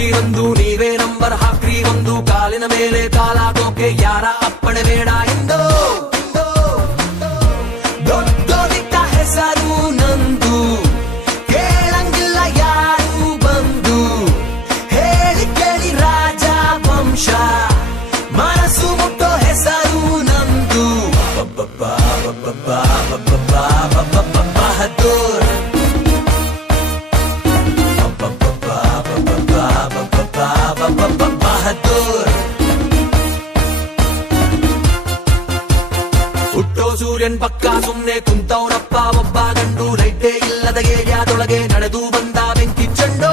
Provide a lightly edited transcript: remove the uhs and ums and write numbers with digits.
ಕುರ್ಚಿಯೊಂದು ನೀವೇ ನಂಬರ್ ಹಾಕ್ರಿ ಒಂದು ಕಾಲಿನ ಮೇಲೆ ಕಾಲಾಗೋಕೆ ಯಾರ ಅಪ್ಪಣೆ ಬೇಡ ಎಂದು ದೊಡ್ಡೋದಿಟ್ಟ ಹೆಸರು ನಂದು ಕೇಳಂಗಿಲ್ಲ ಯಾರು ಬಂದು ಹೇಳಿ ಕೇಳಿ ರಾಜ ವಂಶ ಮನಸ್ಸು ಮುಟ್ಟೋ ಹೆಸರು ನಂದು ಬಹದ್ದೂರ್ ಬಹದ್ದೂರ್ ಹುಟ್ಟೋ ಸೂರ್ಯನ್ ಪಕ್ಕ ಸುಮ್ನೆ ಕುಂತವನಪ್ಪ ಒಬ್ಬ ಗಂಡು ಲೈಟೇ ಇಲ್ಲದ ಏರಿಯಾದೊಳಗೆ ನಡೆದು ಬಂದ ಬೆಂಕಿ ಚೆಂಡು